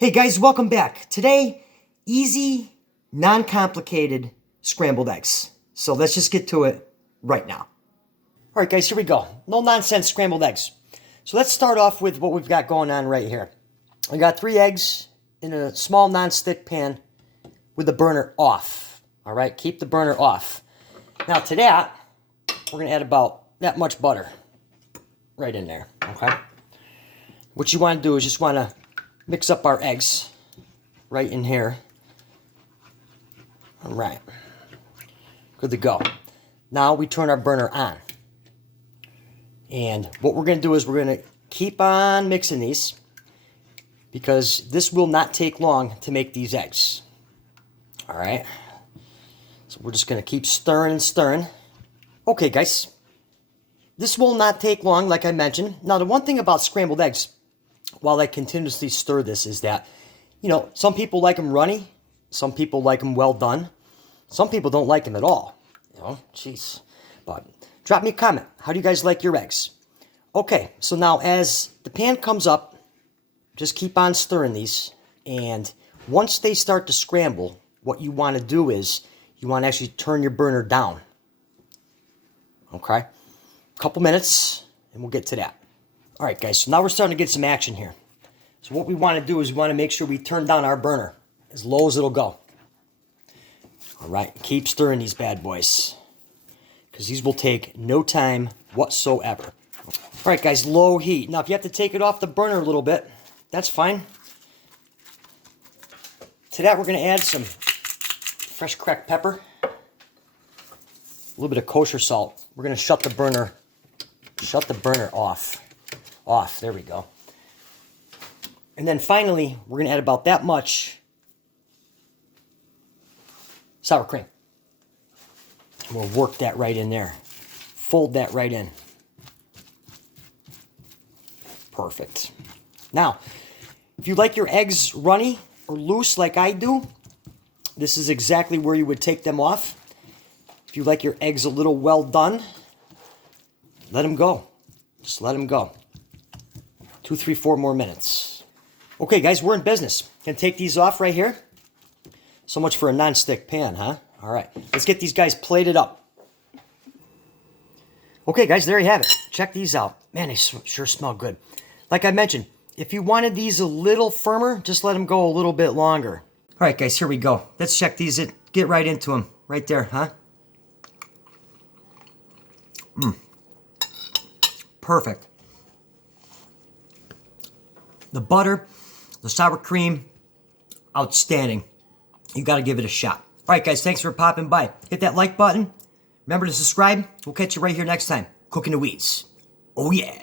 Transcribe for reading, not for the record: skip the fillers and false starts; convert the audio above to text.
Hey guys, welcome back. Today, easy, non-complicated scrambled eggs. So let's just get to it right now. All right guys, here we go. No nonsense scrambled eggs. So let's start off with what we've got going on right here. We got 3 eggs in a small non-stick pan with the burner off. All right, keep the burner off. Now to that, we're gonna add about that much butter right in there, okay? What you wanna do is just wanna mix up our eggs right in here. All right, good to go. Now we turn our burner on. And what we're gonna do is we're gonna keep on mixing these because this will not take long to make these eggs. All right, so we're just gonna keep stirring and stirring. Okay guys, this will not take long like I mentioned. Now the one thing about scrambled eggs, while I continuously stir this, is that, you know, some people like them runny, some people like them well done, some people don't like them at all. You know, jeez. But drop me a comment. How do you guys like your eggs? Okay, so now as the pan comes up, just keep on stirring these. And once they start to scramble, what you want to do is you want to actually turn your burner down. Okay? A couple minutes, and we'll get to that. All right, guys, so now we're starting to get some action here. So what we want to do is we want to make sure we turn down our burner as low as it'll go. All right, keep stirring these bad boys because these will take no time whatsoever. All right, guys, low heat. Now, if you have to take it off the burner a little bit, that's fine. To that, we're going to add some fresh cracked pepper, a little bit of kosher salt. We're going to shut the burner off. There we go. And then finally, we're going to add about that much sour cream. We'll work that right in there. Fold that right in. Perfect. Now, if you like your eggs runny or loose like I do, this is exactly where you would take them off. If you like your eggs a little well done, let them go. Just let them go. 2, 3, 4 more minutes. Okay, guys, we're in business. Gonna take these off right here. So much for a non-stick pan, huh? All right, let's get these guys plated up. Okay, guys, there you have it. Check these out. Man, they sure smell good. Like I mentioned, if you wanted these a little firmer, just let them go a little bit longer. All right, guys, here we go. Let's check these. Get right into them. Right there, huh? Perfect. The butter, the sour cream, outstanding. You got to give it a shot. All right, guys, thanks for popping by. Hit that like button. Remember to subscribe. We'll catch you right here next time. Cooking the weeds. Oh, yeah.